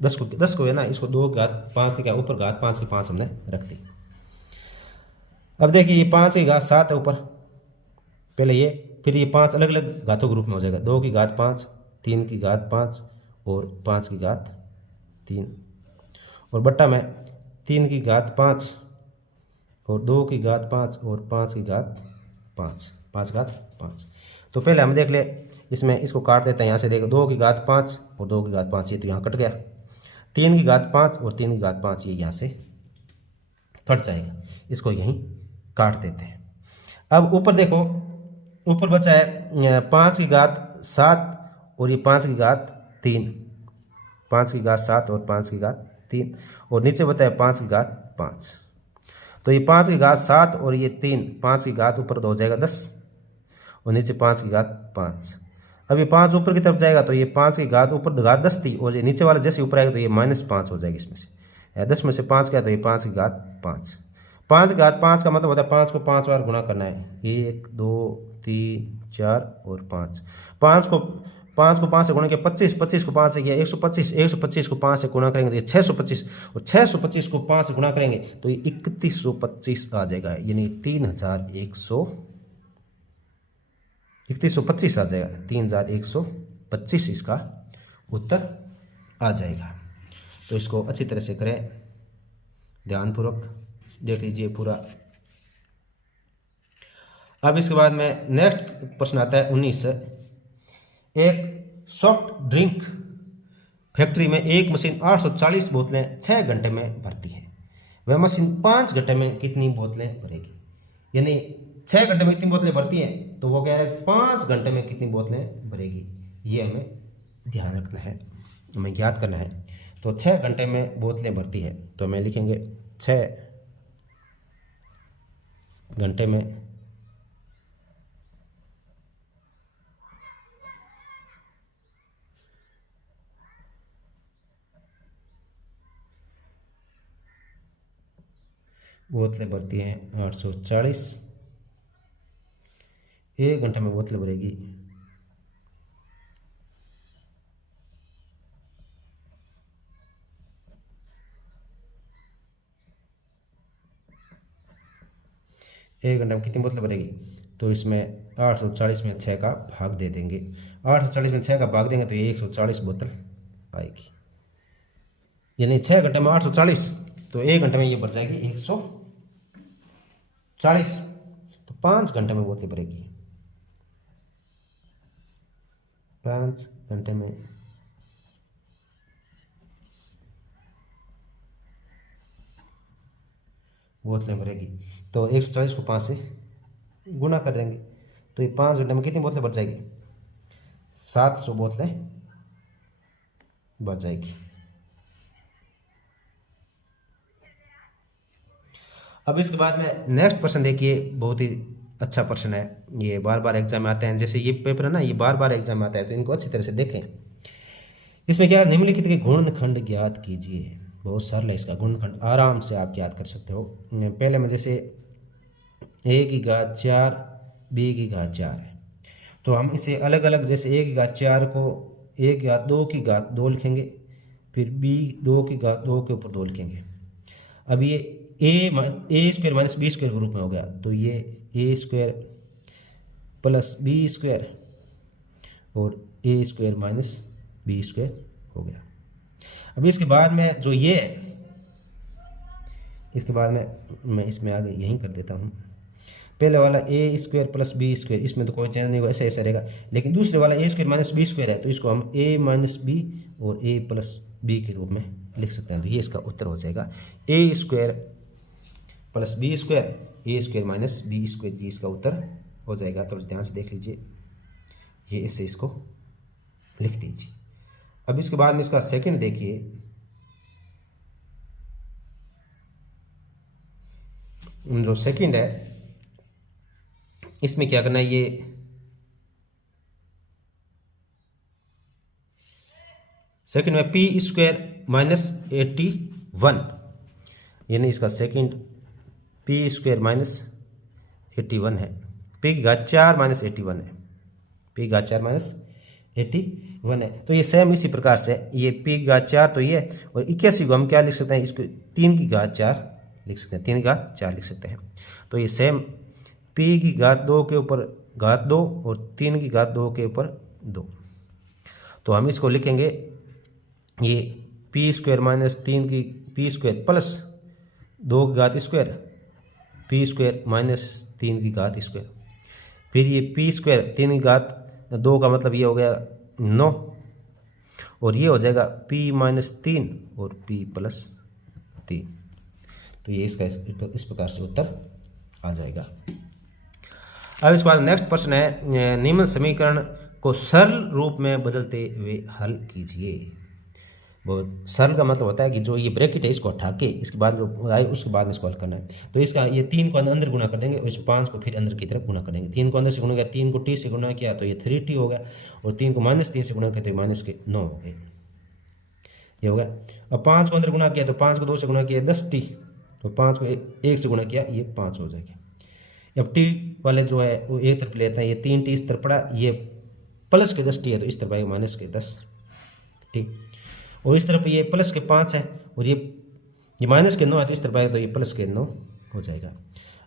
10 को है ना, इसको 2 की घात 5 लिखा, ऊपर घात 5 की 5 हमने रख दी। अब देखिए ये 5 की घात 7 है ऊपर, पहले ये, फिर ये 5 अलग अलग घातों के रूप में हो जाएगा, 2 की घात 5, 3 की घात 5 और 5 की घात 3। और बट्टा में 3 की घात 5 और 2 की घात 5 और 5 की घात 5, 5 घात 5। तो पहले हम देख ले, इसमें इसको काट देते हैं, यहाँ से देखो 2 की घात 5 और 2 की घात 5, ये तो यहाँ कट गया। 3 की घात 5 और 3 की घात 5 ये यहाँ से कट जाएगा, इसको यहीं काट देते हैं। अब ऊपर देखो, ऊपर बचा है 5 की घात 7 और ये 5 की घात 3, 5 की घात 7 और 5 की घात 3, और नीचे बचा है 5 की घात 5। तो ये 5 की घात 7 और ये 3, 5 की घात ऊपर तो हो जाएगा 10 और नीचे 5 की घात 5। अब ये 5 ऊपर की तरफ जाएगा तो ये 5 की घात ऊपर घात 10 थी और ये नीचे वाला जैसे ऊपर आएगा तो ये -5 हो जाएगी इसमें से। 10 में से 5 क्या है तो ये 5 की घात 5। 5 की घात 5 का मतलब होता है 5 को 5 बार गुणा करना है, 1 2 3 4 और 5। 5 को 5 से गुणा किया 25, 25 को 5 से किया 125, 125 को 5 से गुणा करेंगे तो ये 625, और 625 को 5 से गुणा करेंगे तो ये 3125 आ जाएगा, यानी 3125 आ जाएगा, 3125 इसका उत्तर आ जाएगा। तो इसको अच्छी तरह से करें, ध्यानपूर्वक देख लीजिए पूरा। अब इसके बाद में नेक्स्ट प्रश्न आता है 19। एक सॉफ्ट ड्रिंक फैक्ट्री में एक मशीन 840 बोतलें 6 घंटे में भरती है, वह मशीन 5 घंटे में कितनी बोतलें भरेगी। यानी 6 घंटे में कितनी बोतलें भरती हैं, तो वो कह रहे हैं 5 घंटे में कितनी बोतलें भरेगी। ये हमें ध्यान रखना है, हमें याद करना है। तो 6 घंटे में बोतलें भरती है, तो हमें लिखेंगे 6 घंटे में बोतलें भरती हैं 840 1 घंटे में बोतल भरेगी। एक घंटे में कितनी बोतल भरेगी? तो इसमें 840 में 6 का भाग दे देंगे। 840 में 6 का भाग देंगे तो ये 140 बोतल आएगी। यानी 6 घंटे में 840, तो 1 घंटे में ये भर जाएगी 140। तो 5 घंटे में बोतल भरेगी। 5 घंटे में बोतलें भरेगी। तो 140 को 5 से गुना कर देंगे तो ये 5 घंटे में कितनी बोतलें भर जाएगी? 700 बोतलें भर जाएगी। अब इसके बाद में नेक्स्ट प्रश्न देखिए, बहुत ही अच्छा प्रश्न है। ये बार बार एग्जाम में आते हैं, जैसे ये पेपर है ना, ये बार बार एग्जाम में आता है, तो इनको अच्छी तरह से देखें। इसमें क्या है, निम्नलिखित के गुणनखंड ज्ञात कीजिए। बहुत सरल है इसका गुणनखंड, आराम से आप याद कर सकते हो। पहले में जैसे a की घात 4 b की घात 4 है, तो हम इसे अलग अलग, जैसे a की घात 4 को a की घात 2 की घात 2 लिखेंगे, फिर b 2 की घात 2 के ऊपर 2 लिखेंगे। अब ये a square minus B square के रूप में हो गया, तो ये a square plus B square और a square minus B square हो गया। अब इसके बाद में जो ये है, इसके बाद में मैं इसमें आगे यहीं कर देता हूँ। पहले वाला a square plus B square, इसमें तो कोई चेंज नहीं होगा, ऐसा ऐसा रहेगा। लेकिन दूसरे वाला a square minus B square है, तो इसको हम a माइनस बी और a प्लस बी के रूप में लिख सकते हैं। तो ये इसका उत्तर हो जाएगा a square plus B square, a square minus B square, ये इसका उत्तर हो जाएगा। तो ध्यान से देख लीजिए, ये इससे इसको लिख दीजिए। अब इसके बाद में इसका सेकंड देखिए, जो सेकंड है इसमें क्या करना है, ये सेकंड में पी स्क्वायर माइनस 81, यानी इसका सेकंड पी स्क्वायर माइनस 81 है। पी की घात 4 माइनस 81 है, पी की घात 4 माइनस 81 है। तो ये सेम इसी प्रकार से, ये पी की घात 4 तो ये, और 81 को हम क्या लिख सकते हैं, इसको 3 की घात 4 लिख सकते हैं, 3 की घात 4 लिख सकते हैं। तो ये सेम पी की घात 2 के ऊपर घात 2 और 3 की घात 2 के ऊपर 2। तो हम इसको लिखेंगे, ये पी स्क्वायर माइनस 3 की पी स्क्वायर प्लस 2 की घात स्क्वायर, पी स्क्वायर माइनस 3 की घात स्क्वायर, फिर ये पी स्क्वायर 3 की घात 2 का मतलब ये हो गया 9, और ये हो जाएगा p माइनस 3 और p प्लस 3। तो ये इसका इस प्रकार से उत्तर आ जाएगा। अब इसके बाद नेक्स्ट प्रश्न है, निम्न समीकरण को सरल रूप में बदलते हुए हल कीजिए। बहुत सरल का मतलब होता है कि जो ये ब्रैकेट है इसको हटा के इसके बाद जो आए उसके बाद में इसको हल करना है। तो इसका ये 3 को अंदर गुना कर देंगे और इस 5 को फिर अंदर की तरफ गुना करेंगे। 3 को अंदर से गुना किया, 3 को t से गुना किया तो ये 3t हो गया, और 3 को -3 से गुना किया तो ये -9 हो गए, ये हो गया। अब 5 को अंदर गुना किया तो 5 को 2 से गुना किया 10t, तो 5 को 1 से गुना किया ये 5 हो जाएगा। अब t वाले जो है वो एक तरफ लेते हैं, ये 3t इस तरफ पड़ा, ये प्लस के 10t है तो इस तरफ आएगा माइनस के 10t, और इस तरफ ये प्लस के 5 है और ये माइनस के 9 है तो इस तरफ आएगा तो ये प्लस के 9 हो जाएगा।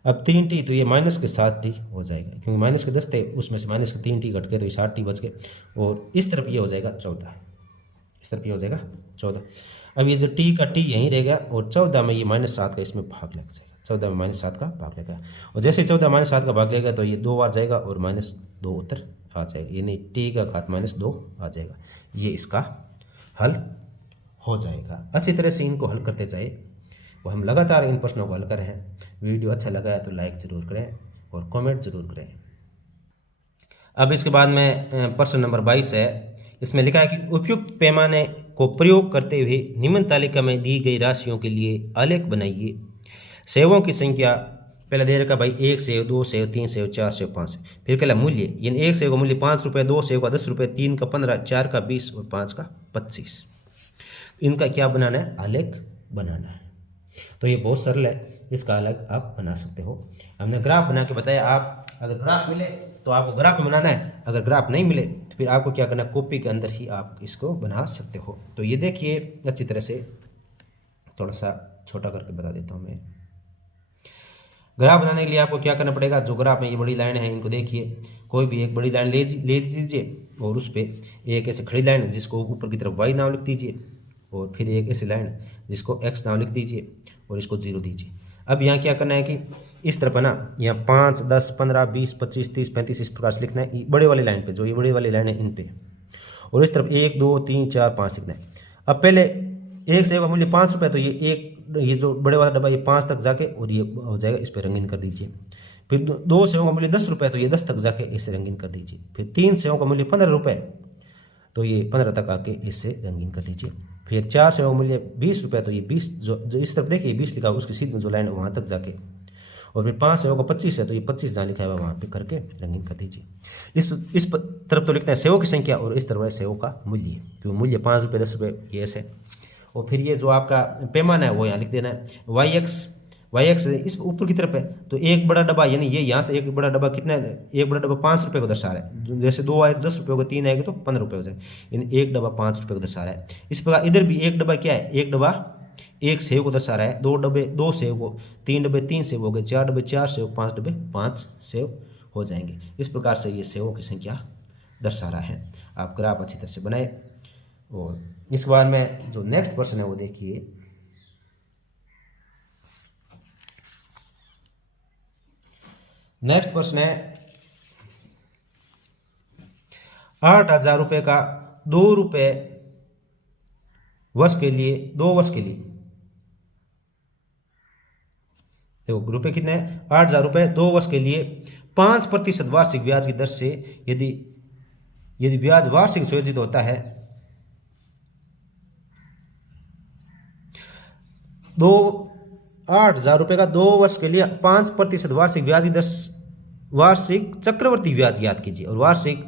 अब 3t तो ये माइनस के 7t हो जाएगा, क्योंकि माइनस के 10 थे उसमें से माइनस के 3t घट गए तो ये 7t बच गए, और इस तरफ ये हो जाएगा 14, इस तरफ ये हो जाएगा 14। अब ये जो t का t यहीं रहेगा और 14 में ये -7 का इसमें भाग लग जाएगा, 14 में -7 का भाग लगेगा, और जैसे 14 -7 का भाग लगेगा तो ये 2 बार जाएगा और -2 उत्तर आ जाएगा, यानी t का घात -2 आ जाएगा। ये इसका हल हो जाएगा। अच्छी तरह से इनको हल करते जाए, वो हम लगातार इन प्रश्नों को हल कर रहे हैं। वीडियो अच्छा लगा है तो लाइक ज़रूर करें और कमेंट ज़रूर करें। अब इसके बाद में प्रश्न नंबर 22 है, इसमें लिखा है कि उपयुक्त पैमाने को प्रयोग करते हुए निम्न तालिका में दी गई राशियों के लिए आलेख बनाइए। सेवों की संख्या, पहले दे रखा भाई 1 save, 2 save, 3 save, 4 save, 5 save. फिर कहला मूल्य, यानी 1 सेव का मूल्य 5 रुपये, 2 सेव का 10 रुपये, 3 का 15, 4 का 20 और 5 का 25। इनका क्या बनाना है, आलेख बनाना है। तो ये बहुत सरल है, इसका अलग आप बना सकते हो। हमने ग्राफ बना के बताया। आप अगर ग्राफ मिले तो आपको ग्राफ में बनाना है, अगर ग्राफ नहीं मिले तो फिर आपको क्या करना, कॉपी के अंदर ही आप इसको बना सकते हो। तो ये देखिए अच्छी तरह से, थोड़ा सा छोटा करके बता देता हूँ मैं। ग्राफ बनाने के लिए आपको क्या करना पड़ेगा, जो ग्राफ में ये बड़ी लाइन है इनको देखिए, कोई भी एक बड़ी लाइन ले लीजिए और उस पर एक ऐसे खड़ी लाइन जिसको ऊपर की तरफ y नाम लिख दीजिए, और फिर एक ऐसी लाइन जिसको x नाम लिख दीजिए और इसको 0 दीजिए। अब यहाँ क्या करना है कि इस तरफ है ना, यहाँ 5, 10, 15, 20, 25, 30, 35 इस प्रकार से लिखना है बड़े वाली लाइन पे, जो ये बड़ी वाली लाइन है इन पे, और इस तरफ 1, 2, 3, 4, 5 लिखना है। अब पहले एक सेव का मूल्य 5 रुपये, तो ये जो बड़े वाला डब्बा ये 5 तक जाके और ये हो जाएगा, इस पर रंगीन कर दीजिए। फिर 2 सेवों का मूल्य 10 रुपये, तो ये 10 तक जाके इसे रंगीन कर दीजिए। फिर 3 सेवों का मूल्य 15 रुपये, तो ये 15 तक आके इससे रंगीन कर दीजिए। फिर 4 सेवों का मूल्य 20 रुपये, तो ये 20 जो इस तरफ देखिए 20 लिखा हुआ उसकी सीध में जो लाइन है वहाँ तक जाके, और फिर 5 सेवों का 25 है, तो ये 25 जहाँ लिखा है वहाँ पे करके रंगीन कर दीजिए। इस तरफ तो लिखते हैं सेवों की संख्या और इस तरफ है सेवों का मूल्य, क्योंकि मूल्य 5 रुपये 10 रुपये ये ऐसे। और फिर ये जो आपका पैमाना है वो यहाँ लिख देना है, वाई एक्स इस ऊपर की तरफ है, तो एक बड़ा डब्बा यानी ये यहाँ से एक बड़ा डब्बा कितना है, एक बड़ा डब्बा 5 रुपये को दर्शा रहा है। जैसे 2 आए तो 10 रुपये को, 3 आएगा तो 15 रुपये हो जाए, यानी एक डब्बा 5 रुपये को दर्शा रहा है। इस प्रकार इधर भी एक डब्बा क्या है, एक डब्बा 1 सेव को दर्शा रहा है, 2 डब्बे 2 सेव को, 3 डब्बे 3 सेव हो गए, 4 डब्बे 4 सेव, 5 डब्बे 5 सेव हो जाएंगे। इस प्रकार से ये सेवों की संख्या दर्शा रहा है। आप ग्राफ अच्छी तरह से बनाए। और इस बार में जो नेक्स्ट प्रश्न है वो देखिए, नेक्स्ट प्रश्न है 8,000 रुपये का 2 रुपये वर्ष के लिए, 2 वर्ष के लिए, देखो रुपये कितने हैं, 8,000 रुपये 2 वर्ष के लिए 5% वार्षिक ब्याज की दर से यदि ब्याज वार्षिक सुयोजित होता है, 8,000 रुपये का 2 वर्ष के लिए 5% वार्षिक ब्याज की दर, वार्षिक चक्रवर्ती ब्याज ज्ञात कीजिए। और वार्षिक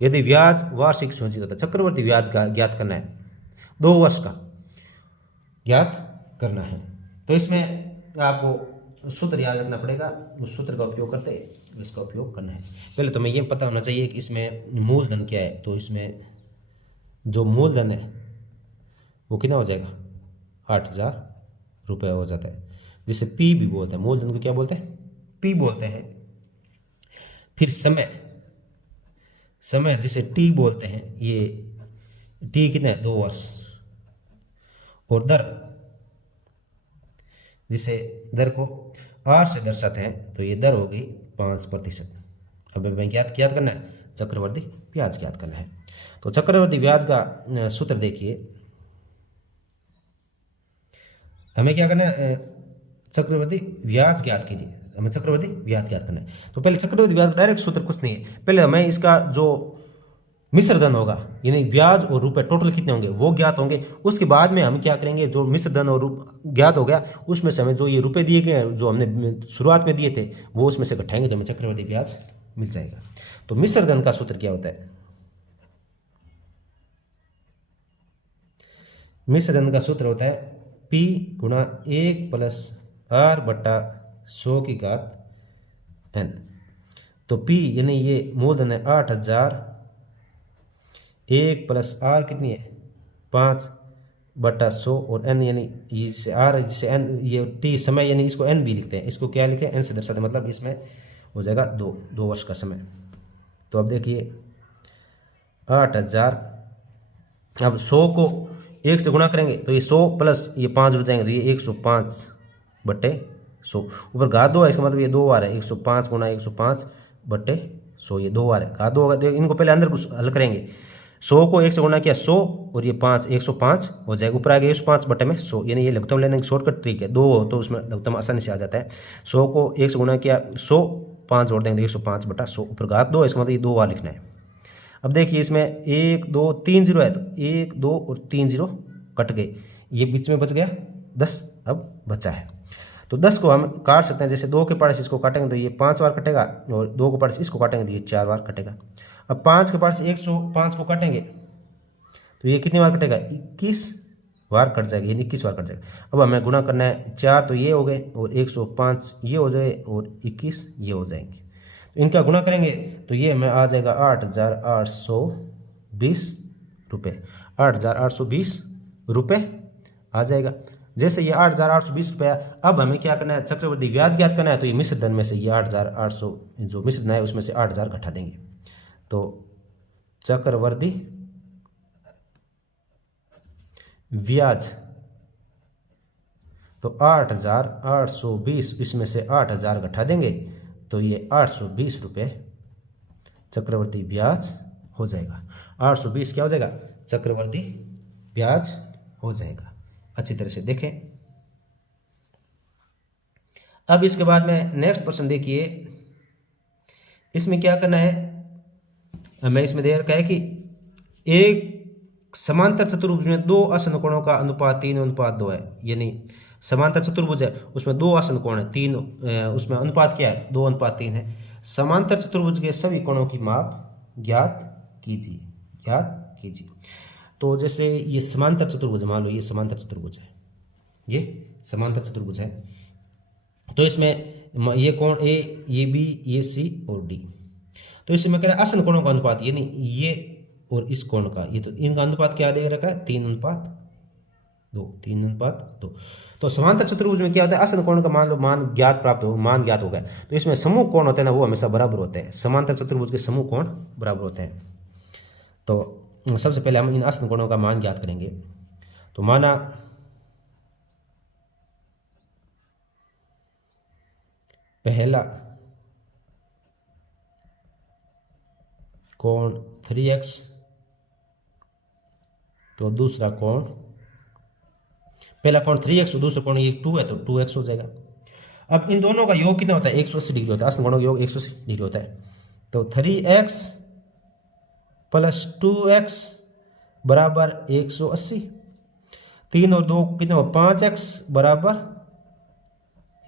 यदि ब्याज वार्षिक सुनिश्चित होता है, चक्रवर्ती ब्याज का ज्ञात करना है, 2 वर्ष का ज्ञात करना है। तो इसमें आपको सूत्र याद रखना पड़ेगा, उस सूत्र का उपयोग करते इसका उपयोग करना है। पहले तो मैं ये पता होना चाहिए कि इसमें मूलधन क्या है। तो इसमें जो मूलधन है वो कितना हो जाएगा, 8,000 रुपये हो जाता है, जिसे पी भी बोलते हैं। मूलधन को क्या बोलते हैं, पी बोलते हैं। फिर समय जिसे टी बोलते हैं, ये टी कितना है, 2 वर्ष। और दर, जिसे दर को आर से दर्शाते हैं, तो ये दर होगी 5%। अब हमें ज्ञात करना है, चक्रवर्ती ब्याज ज्ञात करना है। तो चक्रवर्ती ब्याज का सूत्र देखिए, हमें क्या करना है, चक्रवर्ती ब्याज ज्ञात कीजिए, हमें चक्रवर्ती ब्याज ज्ञात करना है। तो पहले चक्रवर्ती ब्याज का डायरेक्ट सूत्र कुछ नहीं है, पहले हमें इसका जो मिश्र धन होगा, यानी ब्याज और रुपए टोटल कितने होंगे वो ज्ञात होंगे। उसके बाद में हम क्या करेंगे, जो मिश्र धन और ज्ञात हो गया उसमें से हमें जो ये रुपए दिए गए जो हमने शुरुआत में दिए थे वो उसमें से घटाएंगे तो हमें चक्रवर्ती ब्याज मिल जाएगा। तो मिश्र धन का सूत्र क्या होता है, मिश्र धन का सूत्र होता है P गुणा 1 प्लस R बट्टा 100 की घात n। तो P यानी ये मूलधन है 8,000, 1 प्लस R कितनी है 5 बट्टा 100, और n यानी जिसे R जिसे n, ये T समय यानी इसको n भी लिखते हैं, इसको क्या लिखे n से दर्शाते हैं, मतलब इसमें हो जाएगा 2 वर्ष का समय। तो अब देखिए 8,000, अब 100 को 1 से गुणा करेंगे तो ये 100 प्लस ये 5 जुड़ जाएंगे, तो ये 105 बट्टे 100, ऊपर घात 2 है, इसका मतलब ये 2 बार है, 105 गुणा 105 बट्टे 100, ये 2 बार है, घात 2 होगा। इनको पहले अंदर हल करेंगे, 100 को 1 से गुणा किया 100 और ये 5 105 हो जाएगा, ऊपर आ गया 105 बटे में 100, यानी ये लघुत्तम लेने की शॉर्टकट ट्रिक है, 2 हो तो उसमें लघुत्तम आसानी से आ जाता है। 100 को 1 से गुणा किया 100, 5 जोड़ देंगे 105 बटा 100, ऊपर घात 2 है, इसका मतलब ये 2 बार लिखना है। अब देखिए इसमें 1 2 3 जीरो है, तो 1 2 और 3 जीरो कट गए, ये बीच में बच गया 10 अब बचा है। तो 10 को हम काट सकते हैं, जैसे 2 के पास इसको काटेंगे तो ये 5 बार कटेगा, और 2 के पास इसको काटेंगे तो ये 4 बार कटेगा। अब 5 के पास 105 को काटेंगे तो ये कितनी बार कटेगा, 21 बार कट जाएगा, यानी 21 बार कट जाएगा। अब हमें गुणा करना है 4 तो ये हो गए और 105 ये हो जाए और 21 ये हो जाएंगे। तो इनका गुणा करेंगे तो ये हमें आ जाएगा 8,820 रुपये, 8,820 रुपये आ जाएगा। जैसे ये 8,820 रुपया, अब हमें क्या करना है, चक्रवृद्धि ब्याज ज्ञात करना है। तो ये मिश्र धन में से ये 8,800 जो मिश्र धन है उसमें से 8,000 घटा देंगे। तो चक्रवृद्धि ब्याज तो 8,820 इसमें से 8,000 घटा देंगे तो ये 820 रुपये चक्रवृद्धि ब्याज हो जाएगा। 820 क्या हो जाएगा, चक्रवृद्धि ब्याज हो जाएगा। अच्छी तरह से देखें। अब इसके बाद में नेक्स्ट प्रश्न देखिए, इसमें क्या करना है, हमें इसमें दे रखा है कि एक समांतर चतुर्भुज में दो आसन कोणों का अनुपात 3:2 है। यानी समांतर चतुर्भुज है उसमें दो आसन कोण है, 3 उसमें अनुपात क्या है, 2:3 है। समांतर चतुर्भुज के सभी कोणों की माप ज्ञात कीजिए। तो जैसे ये समांतर चतुर्भुज, मान लो ये समांतर चतुर्भुज है, ये समांतर चतुर्भुज है। तो इसमें ये कोण ए, ये बी, ये सी और डी। तो इसमें कह रहा है आसन कोणों का अनुपात, यानी ये और इस कोण का, ये तो इनका अनुपात क्या दे रखा है, 3:2। तो समांतर चतुर्भुज में क्या होता है, आसन कोण का मान लो मान ज्ञात हो गया। तो इसमें समूह कोण होते हैं ना, वो हमेशा बराबर होते हैं। समांतर चतुर्भुज के समूह कोण बराबर होते हैं। तो सबसे पहले हम इन आसन कोणों का मान ज्ञात करेंगे। तो माना पहला कोण 3x, तो दूसरा कोण, पहला कोण 3x और दूसरा कोण ये 2 है तो 2x हो जाएगा। अब इन दोनों का योग कितना होता है, 180 डिग्री होता है। आसन कोणों का योग 180 डिग्री होता है। तो 3x + 2x बराबर 180, 3 और 2 कितना हो, 5x बराबर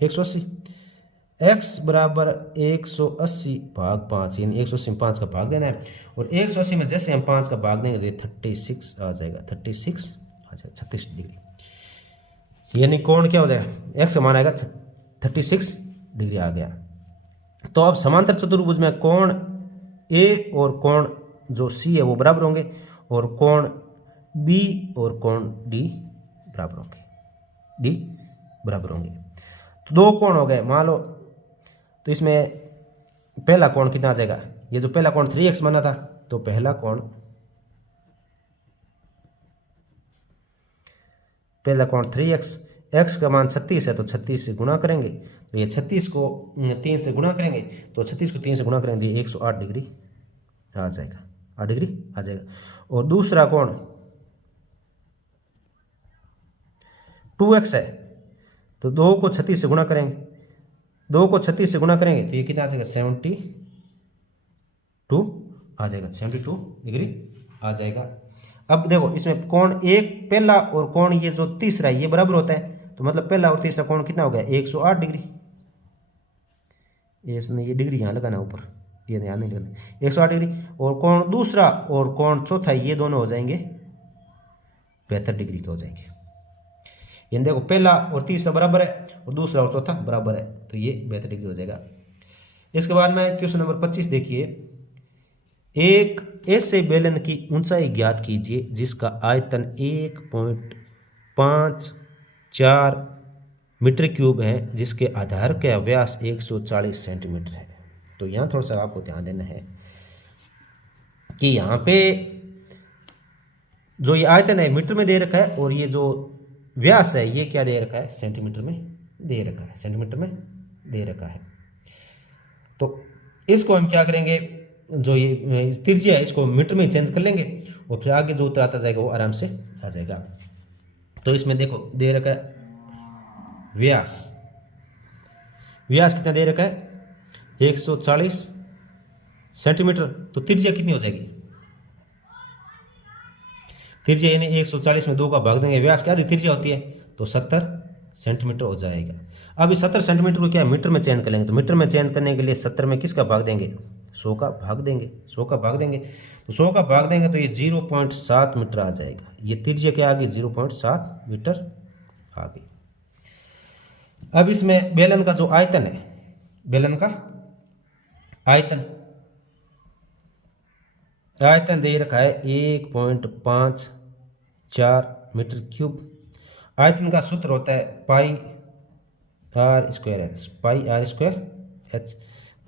180, x बराबर 180 भाग 5, यानी 180 में 5 का भाग देना है। और 180 में जैसे हम 5 का भाग देंगे तो 36 आ जाएगा, 36 डिग्री। यानी कोण क्या हो जाएगा, x मान आएगा 36 डिग्री आ गया। तो अब समांतर चतुर्भुज में कोण a और कोण जो c है वो बराबर होंगे, और कोण b और कोण d बराबर होंगे। तो दो कोण हो गए मान लो। तो इसमें पहला कोण कितना आ जाएगा, ये जो पहला कोण 3x माना था, तो पहला कोण 3x, x का मान 36 है तो 36 से गुणा करेंगे। तो ये 36 को 3 से गुणा करेंगे, तो 36 को 3 से गुणा करेंगे तो 108 डिग्री आ जाएगा, 8 डिग्री आ जाएगा। और दूसरा कोण 2x है, तो 2 को 36 से गुणा करेंगे, 2 को 36 से गुणा करेंगे तो ये कितना आ जाएगा, 72 आ जाएगा, 72 डिग्री आ जाएगा। अब देखो इसमें कोण एक पहला और कोण ये जो तीसरा है ये बराबर होता है। तो मतलब पहला और तीसरा कोण कितना हो गया, 108 डिग्री। ये डिग्री यहाँ लगाना ऊपर, ये ध्यान नहीं लगाना, 108 डिग्री। और कोण दूसरा और कोण चौथा ये दोनों हो जाएंगे 72 डिग्री के हो जाएंगे। ये देखो पहला और तीसरा बराबर है और दूसरा और चौथा बराबर है, तो ये 72 डिग्री हो जाएगा। इसके बाद में क्वेश्चन नंबर 25 देखिए, एक ऐसे बेलन की ऊंचाई ज्ञात कीजिए जिसका आयतन 1.54 मीटर क्यूब है, जिसके आधार का व्यास 140 सेंटीमीटर है। तो यहाँ थोड़ा सा आपको ध्यान देना है कि यहाँ पे जो ये आयतन है मीटर में दे रखा है, और ये जो व्यास है ये क्या दे रखा है, सेंटीमीटर में दे रखा है। तो इसको हम क्या करेंगे, जो ये त्रिज्या है इसको मीटर में चेंज कर लेंगे, और फिर आगे जो उत्तर आता जाएगा वो आराम से आ जाएगा। तो इसमें देखो दे रखा है व्यास कितना दे रखा है, 140 सेंटीमीटर। तो त्रिज्या कितनी हो जाएगी, त्रिज्या यानी 140 में 2 का भाग देंगे, व्यास क्या त्रिज्या होती है, तो 70 सेंटीमीटर हो जाएगा। अब इस 70 सेंटीमीटर को क्या मीटर में चेंज कर लेंगे, तो मीटर में चेंज करने के लिए 70 में किसका भाग देंगे, 100 का भाग देंगे, 100 का भाग देंगे तो 100 का भाग देंगे तो ये 0.7 मीटर आ जाएगा। ये त्रिज्या क्या आ गई 0.7 मीटर आ गई। अब इसमें बेलन का जो आयतन है, बेलन का आयतन दे रखा है 1.54 मीटर क्यूब। आयतन का सूत्र होता है pi r square h, pi r square h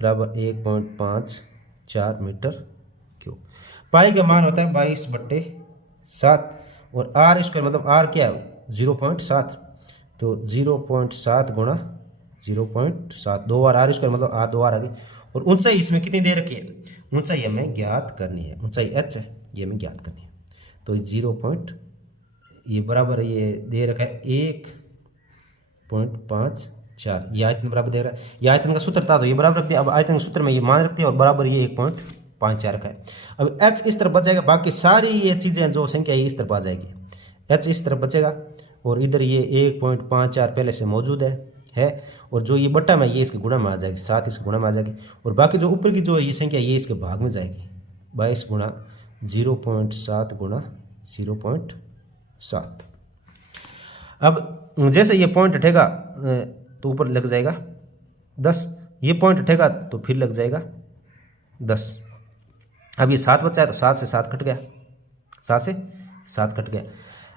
बराबर 1.54 मीटर क्यूब। पाई का मान होता है 22/7 और आर स्क्वायर मतलब आर क्या है 0.7, तो 0.7 गुणा 0.7, 2 बार आर स्क्वायर मतलब आर 2 बार आ गई। और ऊंचाई इसमें कितनी दे रखी है, ऊंचाई हमें ज्ञात करनी है, ऊंचाई एच है ये हमें ज्ञात करनी है। तो 0. ये बराबर ये दे रखा है 1.54, ये आयतन बराबर दे रहा है। ये आयतन का सूत्र था तो ये बराबर रख दिया। अब आयतन के सूत्र में ये मान रखते हैं और बराबर ये 1.54 का है। अब एच इस तरफ बचेगा, बाकी सारी ये चीज़ें जो संख्या है इस तरफ आ जाएगी, एच इस तरफ बचेगा और इधर ये 1.54 पहले से मौजूद है और जो ये बट्टा में ये इसके गुणा में आ जाएगी, 7 इसके गुणा में आ जाएगी और बाकी जो ऊपर की जो ये संख्या ये इसके भाग में जाएगी, 22 गुणा 0.7 गुणा 0.7। अब जैसे ये पॉइंट हटेगा तो ऊपर लग जाएगा 10, ये पॉइंट हटेगा तो फिर लग जाएगा 10। अब ये 7 बचा है तो 7 से 7 कट गया, 7 से 7 कट गया।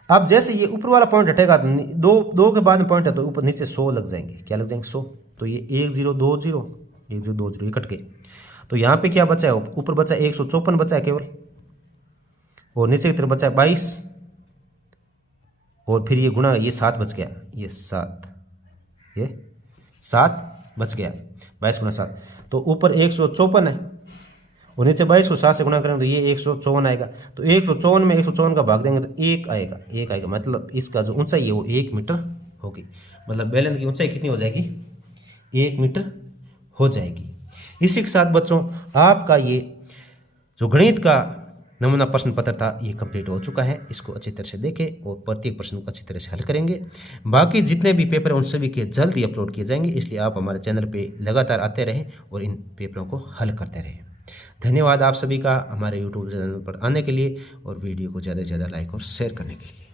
अब जैसे ये ऊपर वाला पॉइंट हटेगा तो दो के बाद में पॉइंट है तो ऊपर नीचे 100 लग जाएंगे, क्या लग जाएंगे 100। तो ये 1020 ये कट गए। तो यहाँ पे क्या बचा है, ऊपर बचा 154 बचा है केवल और नीचे की तरफ बचा है 22 और फिर ये गुणा ये 7 बच गया, ये 7 बच गया, 22 गुणा 7 तो ऊपर 154 है और नीचे 22 को 7 से गुणा करेंगे तो ये 154 आएगा। तो 154 में 154 का भाग देंगे तो 1 आएगा, मतलब इसका जो ऊंचाई है वो 1 मीटर होगी। मतलब बेलन की ऊंचाई कितनी हो जाएगी, 1 मीटर हो जाएगी। इसी के साथ बच्चों आपका ये जो गणित का नमूना प्रश्न पत्र था ये कंप्लीट हो चुका है। इसको अच्छी तरह से देखें और प्रत्येक प्रश्न को अच्छी तरह से हल करेंगे। बाकी जितने भी पेपर हैं उन सभी के जल्द ही अपलोड किए जाएंगे, इसलिए आप हमारे चैनल पे लगातार आते रहें और इन पेपरों को हल करते रहें। धन्यवाद आप सभी का हमारे यूट्यूब चैनल पर आने के लिए और वीडियो को ज़्यादा से ज़्यादा लाइक और शेयर करने के लिए।